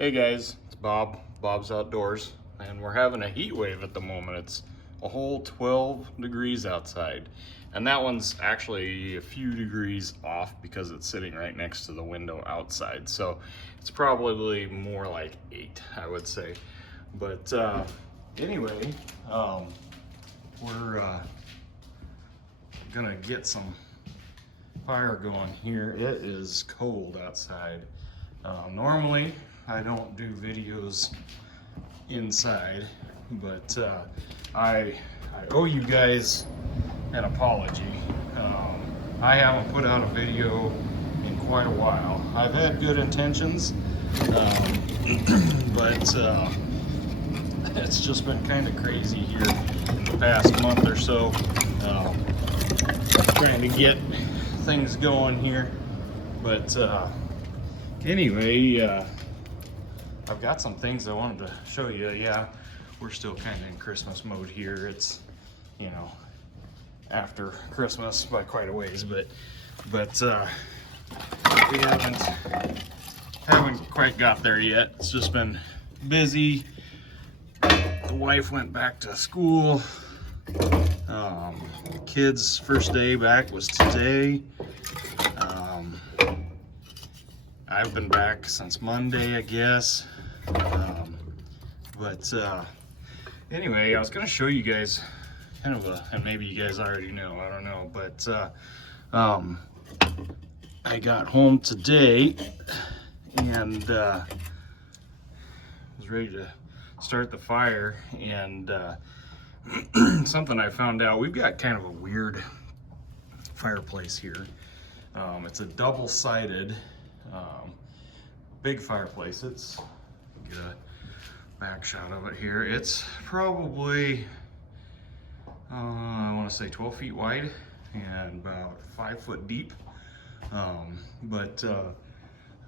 Hey guys, it's Bob's Outdoors, and we're having a heat wave at the moment. It's a whole 12 degrees outside, and that one's actually a few degrees off because it's sitting right next to the window outside. So it's probably more like 8, I would say. But anyway, we're gonna get some fire going here. It is cold outside. Normally I don't do videos inside, but I owe you guys an apology. I haven't put out a video in quite a while. I've had good intentions, but it's just been kind of crazy here in the past month or so, trying to get things going here. But anyway, I've got some things I wanted to show you. Yeah, we're still kind of in Christmas mode here. It's, you know, after Christmas by quite a ways, but we haven't quite got there yet. It's just been busy. The wife went back to school. Kids' first day back was today. I've been back since Monday, I guess. Anyway, I was gonna show you guys kind of and maybe you guys already know, I don't know, but I got home today and was ready to start the fire, and something I found out, we've got kind of a weird fireplace here. It's a double-sided big fireplace. It's, get a back shot of it here. It's probably, I want to say 12 feet wide and about 5 foot deep. I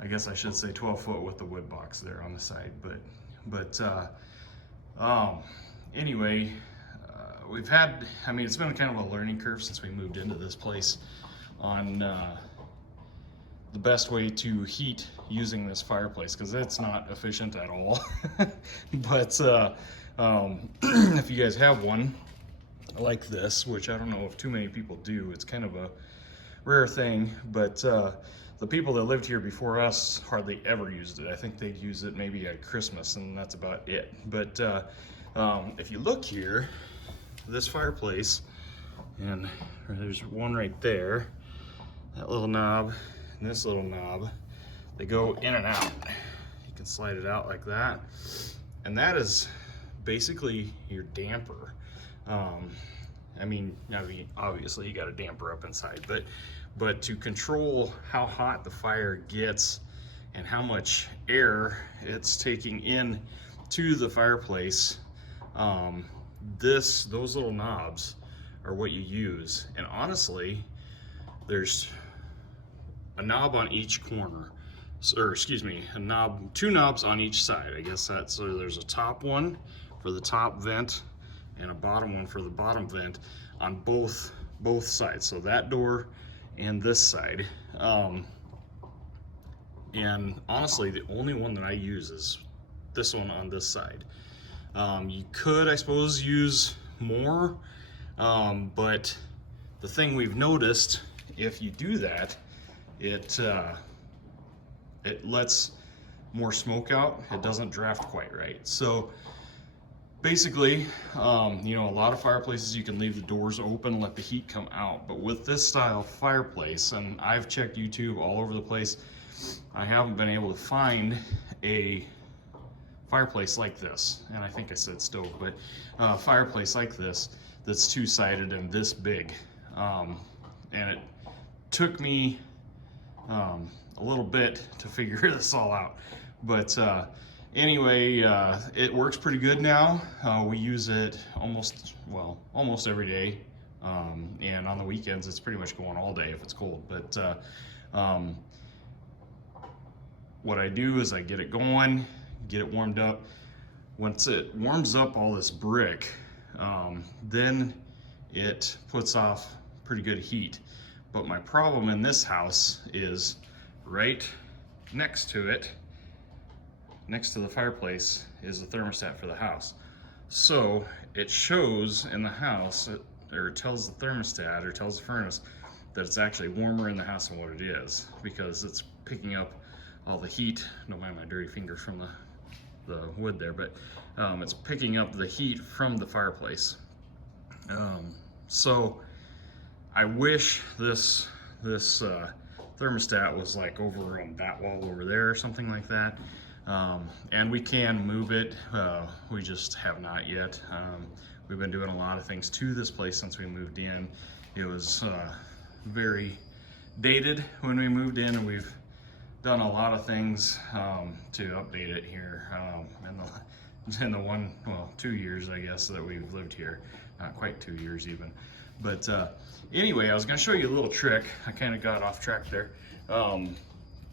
guess I should say 12 foot with the wood box there on the side. Anyway, we've had, I mean, it's been kind of a learning curve since we moved into this place on the best way to heat using this fireplace, because it's not efficient at all. But if you guys have one like this, which I don't know if too many people do, it's kind of a rare thing, but the people that lived here before us hardly ever used it. I think they'd use it maybe at Christmas, and that's about it. But if you look here, this fireplace, and there's one right there, that little knob and this little knob, they go in and out. You can slide it out like that, and that is basically your damper. I mean, obviously you got a damper up inside, but to control how hot the fire gets and how much air it's taking in to the fireplace, those little knobs are what you use. And honestly, there's a knob on each corner, or excuse me, two knobs on each side. I guess that's, so there's a top one for the top vent and a bottom one for the bottom vent on both sides. So that door and this side. And honestly, the only one that I use is this one on this side. You could, I suppose, use more, but the thing we've noticed, if you do that, it lets more smoke out. It doesn't draft quite right. So basically, you know, a lot of fireplaces you can leave the doors open, let the heat come out. But with this style fireplace, and I've checked YouTube all over the place, I haven't been able to find a fireplace like this. And I think I said stove, but fireplace like this that's two-sided and this big. And it took me a little bit to figure this all out, but anyway, it works pretty good now. We use it almost every day, and on the weekends it's pretty much going all day if it's cold. But what I do is I get it going, get it warmed up. Once it warms up all this brick, then it puts off pretty good heat. But my problem in this house is right next to it next to the fireplace is a thermostat for the house. So it shows in the house, or it tells the thermostat, or tells the furnace that it's actually warmer in the house than what it is, because it's picking up all the heat. Don't mind my dirty fingers from the wood there, but it's picking up the heat from the fireplace. So I wish this thermostat was like over on that wall over there or something like that. And we can move it, we just have not yet. We've been doing a lot of things to this place since we moved in. It was very dated when we moved in, and we've done a lot of things to update it here in the 2 years, I guess, that we've lived here. Not quite 2 years even. But anyway, I was going to show you a little trick. I kind of got off track there.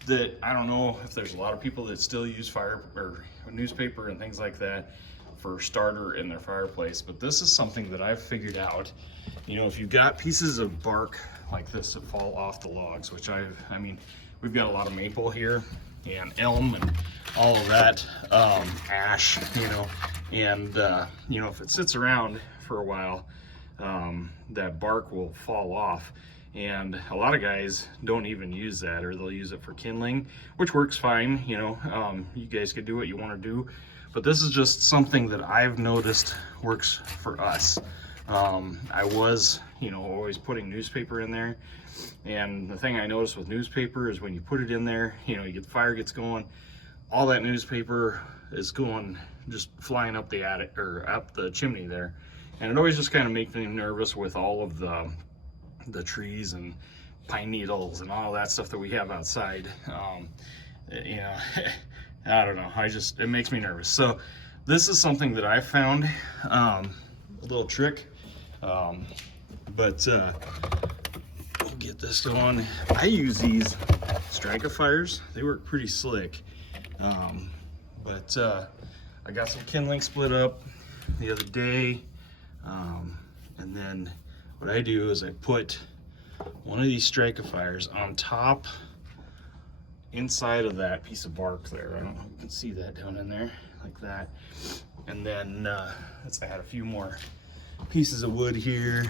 That I don't know if there's a lot of people that still use newspaper and things like that for starter in their fireplace, but this is something that I've figured out. You know, if you've got pieces of bark like this that fall off the logs, which I mean, we've got a lot of maple here and elm and all of that, ash, you know, and you know, if it sits around for a while, that bark will fall off. And a lot of guys don't even use that, or they'll use it for kindling, which works fine, you know. You guys can do what you want to do, but this is just something that I've noticed works for us. I was, you know, always putting newspaper in there, and the thing I noticed with newspaper is when you put it in there, you know, you get the fire gets going, all that newspaper is going, just flying up the attic or up the chimney there, and it always just kind of makes me nervous with all of the trees and pine needles and all that stuff that we have outside. You know, I don't know, it makes me nervous. So this is something that I found, a little trick, but we'll get this going. I use these Strike-A-Fires. They work pretty slick, but I got some kindling split up the other day, and then what I do is I put one of these Strike-A-Fires on top, inside of that piece of bark there. I don't know if you can see that down in there, like that. And then let's add a few more pieces of wood here.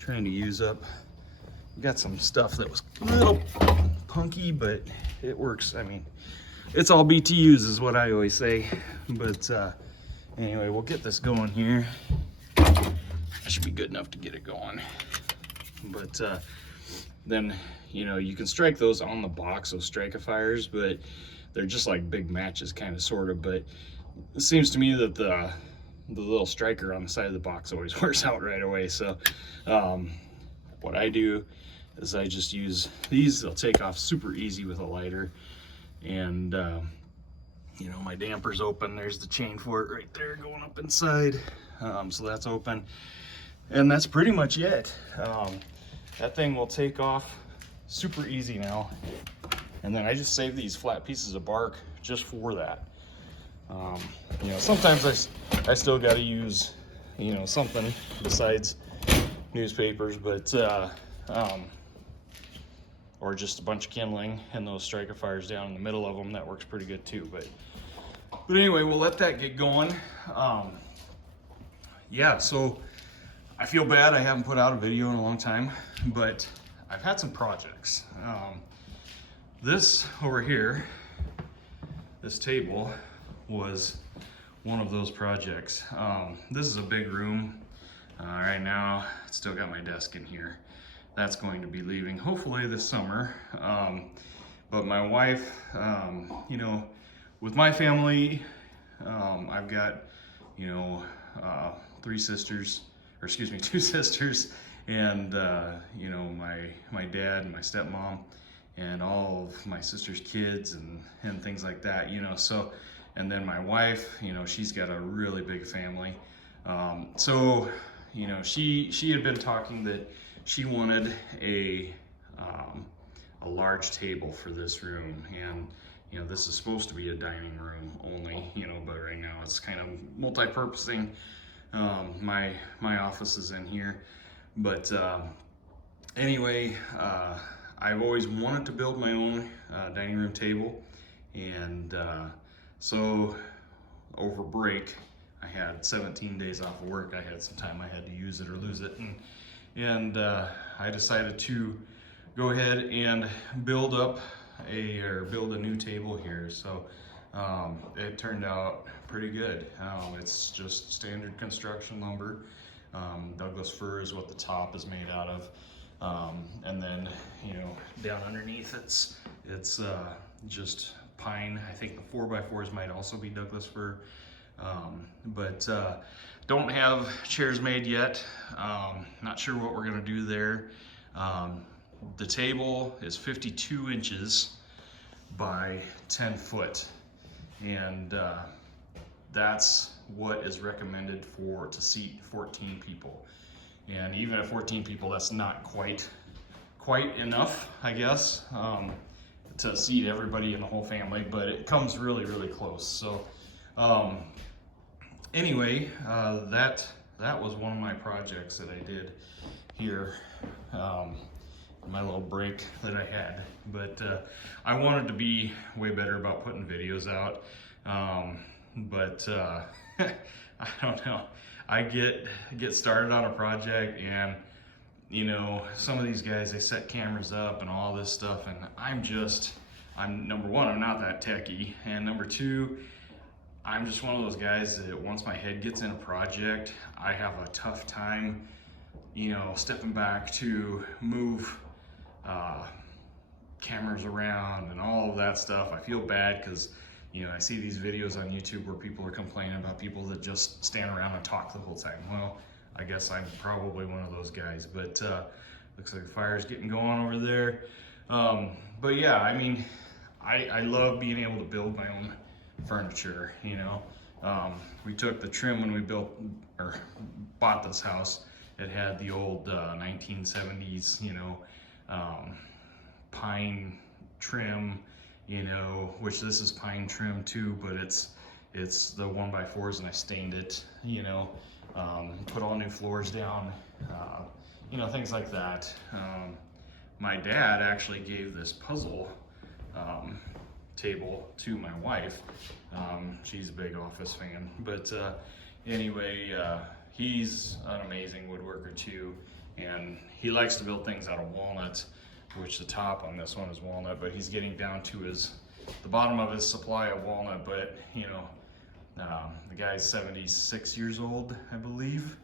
Trying to use up, got some stuff that was a little punky, but it works. I mean, it's all BTUs is what I always say. But anyway, we'll get this going here. That should be good enough to get it going. But then, you know, you can strike those on the box, those Strike-A-Fires, but they're just like big matches, kind of, sort of. But it seems to me that the little striker on the side of the box always works out right away. So what I do is I just use these. They'll take off super easy with a lighter. And you know, my damper's open. There's the chain for it right there going up inside. So that's open, and that's pretty much it. That thing will take off super easy now. And then I just save these flat pieces of bark just for that. You know, sometimes I still got to use, you know, something besides newspapers, but or just a bunch of kindling and those Strike-A-Fires down in the middle of them. That works pretty good too. But anyway, we'll let that get going. Yeah, so I feel bad I haven't put out a video in a long time, but I've had some projects. This over here, this table, was one of those projects. This is a big room. Right now, it's still got my desk in here. That's going to be leaving hopefully this summer. But my wife, you know, with my family, I've got, you know, two sisters, and you know, my dad and my stepmom, and all of my sister's kids and things like that, you know. So, and then my wife, you know, she's got a really big family. So, you know, she had been talking that she wanted a large table for this room, and you know, this is supposed to be a dining room only, you know, but right now it's kind of multi-purposing. My office is in here, but anyway, I've always wanted to build my own dining room table, and so over break I had 17 days off of work. I had some time I had to use it or lose it, and I decided to go ahead and build a new table here. So it turned out pretty good. It's just standard construction lumber. Douglas fir is what the top is made out of. And then, you know, down underneath it's just pine. I think the 4x4s might also be Douglas fir. But don't have chairs made yet. Not sure what we're gonna do there. The table is 52 inches by 10 foot. And that's what is recommended to seat 14 people. And even at 14 people, that's not quite enough, I guess, to seat everybody in the whole family, but it comes really, really close. So anyway, that was one of my projects that I did here, my little break that I had. But I wanted to be way better about putting videos out, but I don't know. I get started on a project, and you know, some of these guys, they set cameras up and all this stuff, and I'm number one, I'm not that techie, and number two, I'm just one of those guys that once my head gets in a project, I have a tough time, you know, stepping back to move cameras around and all of that stuff. I feel bad because, you know, I see these videos on YouTube where people are complaining about people that just stand around and talk the whole time. Well, I guess I'm probably one of those guys, but looks like the fire's getting going over there. But yeah, I mean, I love being able to build my own furniture, you know. We took the trim when we bought this house. It had the old 1970s, you know, pine trim, you know, which this is pine trim too, but it's the 1x4s, and I stained it, you know, put all new floors down, you know, things like that. My dad actually gave this puzzle table to my wife. She's a big Office fan, but anyway, he's an amazing woodworker too, and he likes to build things out of walnut, which the top on this one is walnut, but he's getting down to the bottom of his supply of walnut. But you know, the guy's 76 years old, I believe,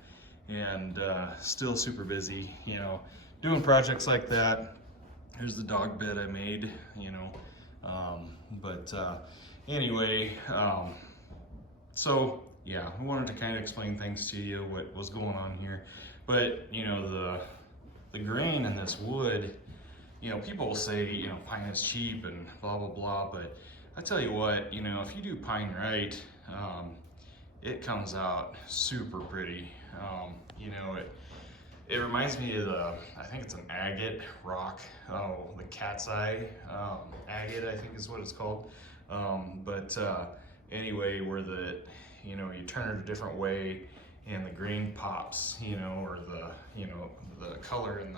and still super busy, you know, doing projects like that. Here's the dog bed I made, you know, but anyway, so yeah, I wanted to kind of explain things to you, what was going on here. But you know, the grain in this wood, you know, people will say, you know, pine is cheap and blah blah blah, but I tell you what, you know, if you do pine right, it comes out super pretty. You know, it reminds me of I think it's an agate rock. Oh, the cat's eye agate, I think is what it's called. But anyway, where you know, you turn it a different way and the grain pops, you know, or the color in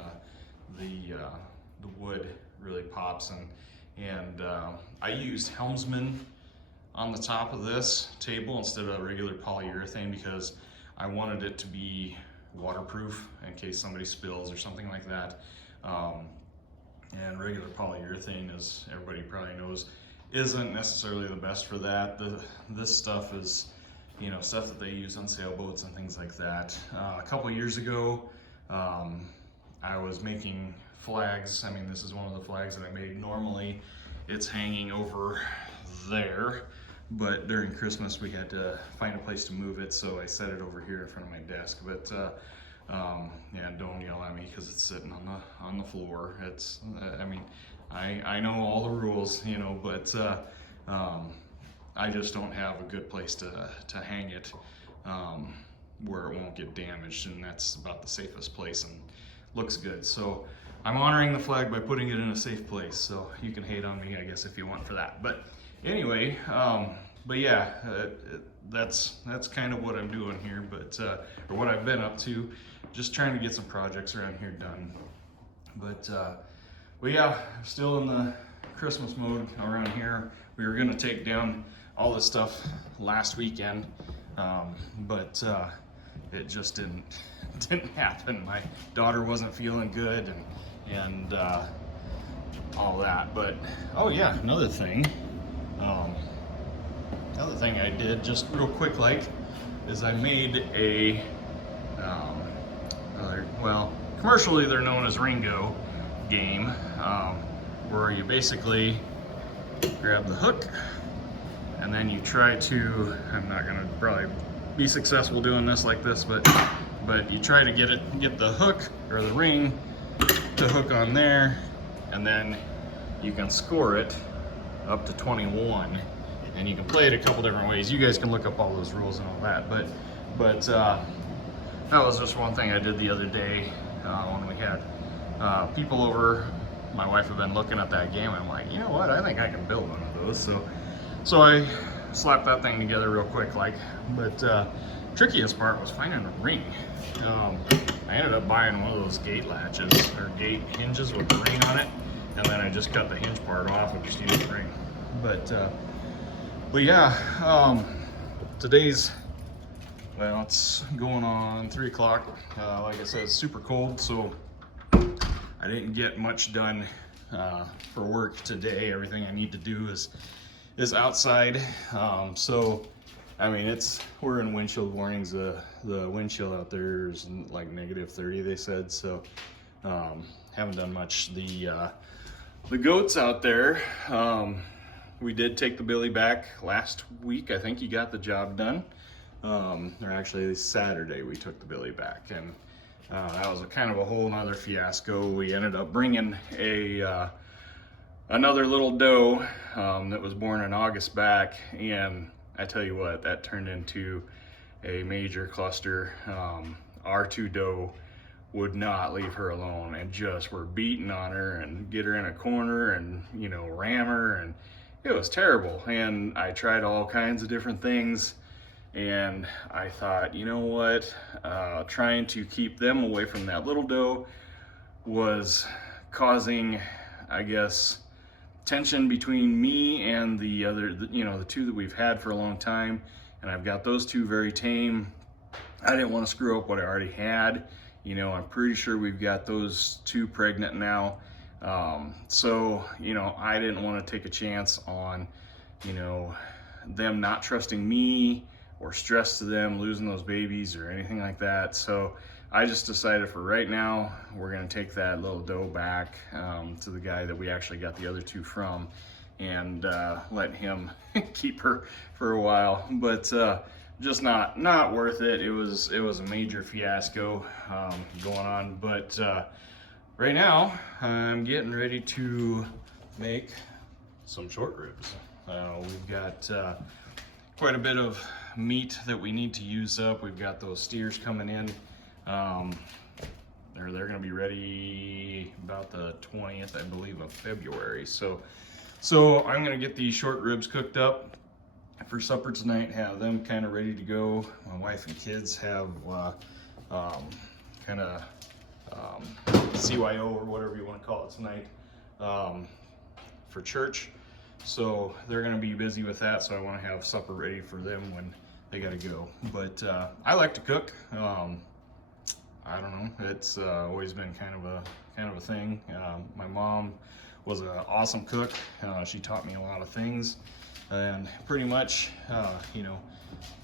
the wood really pops, and I used Helmsman on the top of this table instead of regular polyurethane because I wanted it to be waterproof in case somebody spills or something like that. And regular polyurethane, as everybody probably knows, isn't necessarily the best for that. This stuff is, you know, stuff that they use on sailboats and things like that. A couple years ago, I was making flags. I mean, this is one of the flags that I made. Normally, it's hanging over there, but during Christmas we had to find a place to move it, so I set it over here in front of my desk. But yeah, don't yell at me because it's sitting on the floor. It's I mean, I know all the rules, you know, but I just don't have a good place to hang it where it won't get damaged, and that's about the safest place and looks good. So I'm honoring the flag by putting it in a safe place. So you can hate on me, I guess, if you want for that. But anyway, but yeah, that's kind of what I'm doing here, but or what I've been up to, just trying to get some projects around here done. But yeah, still in the Christmas mode around here. We were gonna take down all this stuff last weekend, but it just didn't happen. My daughter wasn't feeling good and all that. But oh yeah, another thing I did just real quick is I made a well, commercially they're known as Ringo game, where you basically grab the hook and then you try to, I'm not gonna probably be successful doing this like this, but you try to get the hook or the ring to hook on there, and then you can score it up to 21, and you can play it a couple different ways. You guys can look up all those rules and all that, but that was just one thing I did the other day when we had people over. My wife had been looking at that game, and I'm like, you know what, I think I can build one of those. So I slapped that thing together real quick, but trickiest part was finding a ring. I ended up buying one of those gate latches or gate hinges with a ring on it, and then I just cut the hinge part off and just used the ring. But yeah, today's, well, it's going on 3 o'clock. Like I said, it's super cold, so I didn't get much done for work today. Everything I need to do is outside. So I mean, we're in wind chill warnings. The wind chill out there is like -30, they said. So haven't done much. The goats out there, we did take the Billy back last week. I think he got the job done. Or actually Saturday we took the Billy back, and that was kind of a whole nother fiasco. We ended up bringing another little doe that was born in August back, and I tell you what, that turned into a major cluster. Our 2 doe would not leave her alone, and just were beating on her and get her in a corner and, you know, ram her, and it was terrible. And I tried all kinds of different things, and I thought, you know what, trying to keep them away from that little doe was causing, I guess, tension between me and the other, you know, the 2 that we've had for a long time. And I've got those 2 very tame. I didn't want to screw up what I already had. You know, I'm pretty sure we've got those 2 pregnant now. So, you know, I didn't want to take a chance on, you know, them not trusting me or stress to them losing those babies or anything like that. So I just decided for right now, we're gonna take that little doe back to the guy that we actually got the other 2 from, and let him keep her for a while. But just not worth it. It was a major fiasco going on. But right now, I'm getting ready to make some short ribs. We've got quite a bit of meat that we need to use up. We've got those steers coming in. They're going to be ready about the 20th, I believe, of February. So I'm going to get these short ribs cooked up for supper tonight, have them kind of ready to go. My wife and kids have kind of CYO or whatever you want to call it tonight for church. So they're going to be busy with that, so I want to have supper ready for them when they got to go. But I like to cook. I don't know, it's always been kind of a thing. My mom was an awesome cook. She taught me a lot of things, and pretty much, you know,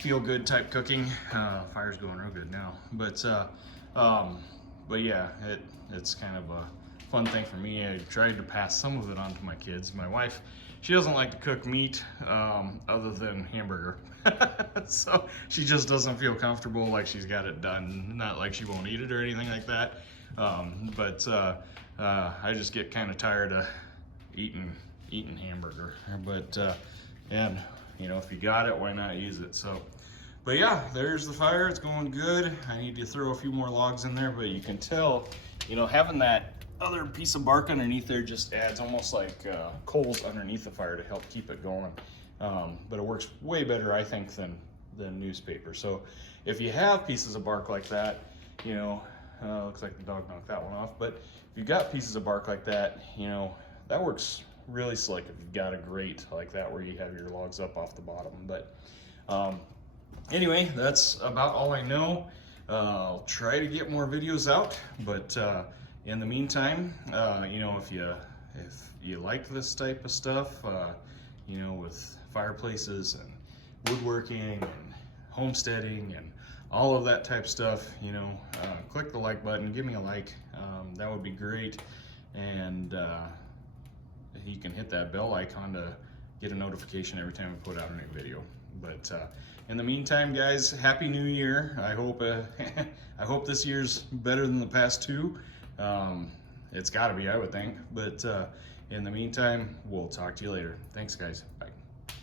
feel good type cooking. Fire's going real good now, but yeah, it's kind of a fun thing for me. I tried to pass some of it on to my kids. My wife, she doesn't like to cook meat other than hamburger. So she just doesn't feel comfortable like she's got it done. Not like she won't eat it or anything like that. But I just get kind of tired of eating hamburger. But and you know, if you got it, why not use it? So, but yeah, there's the fire. It's going good. I need to throw a few more logs in there, but you can tell, you know, having that other piece of bark underneath there just adds almost like coals underneath the fire to help keep it going. But it works way better, I think, than newspaper. So if you have pieces of bark like that, you know, looks like the dog knocked that one off, but if you've got pieces of bark like that, you know, that works really slick if you've got a grate like that where you have your logs up off the bottom. But anyway, that's about all I know. I'll try to get more videos out, but in the meantime, you know, if you like this type of stuff, you know, with fireplaces and woodworking and homesteading and all of that type of stuff, you know, click the like button, give me a like, that would be great. And you can hit that bell icon to get a notification every time we put out a new video. But in the meantime, guys, Happy New Year. I hope I hope this year's better than the past two. It's got to be, I would think. But in the meantime, we'll talk to you later. Thanks, guys. Bye.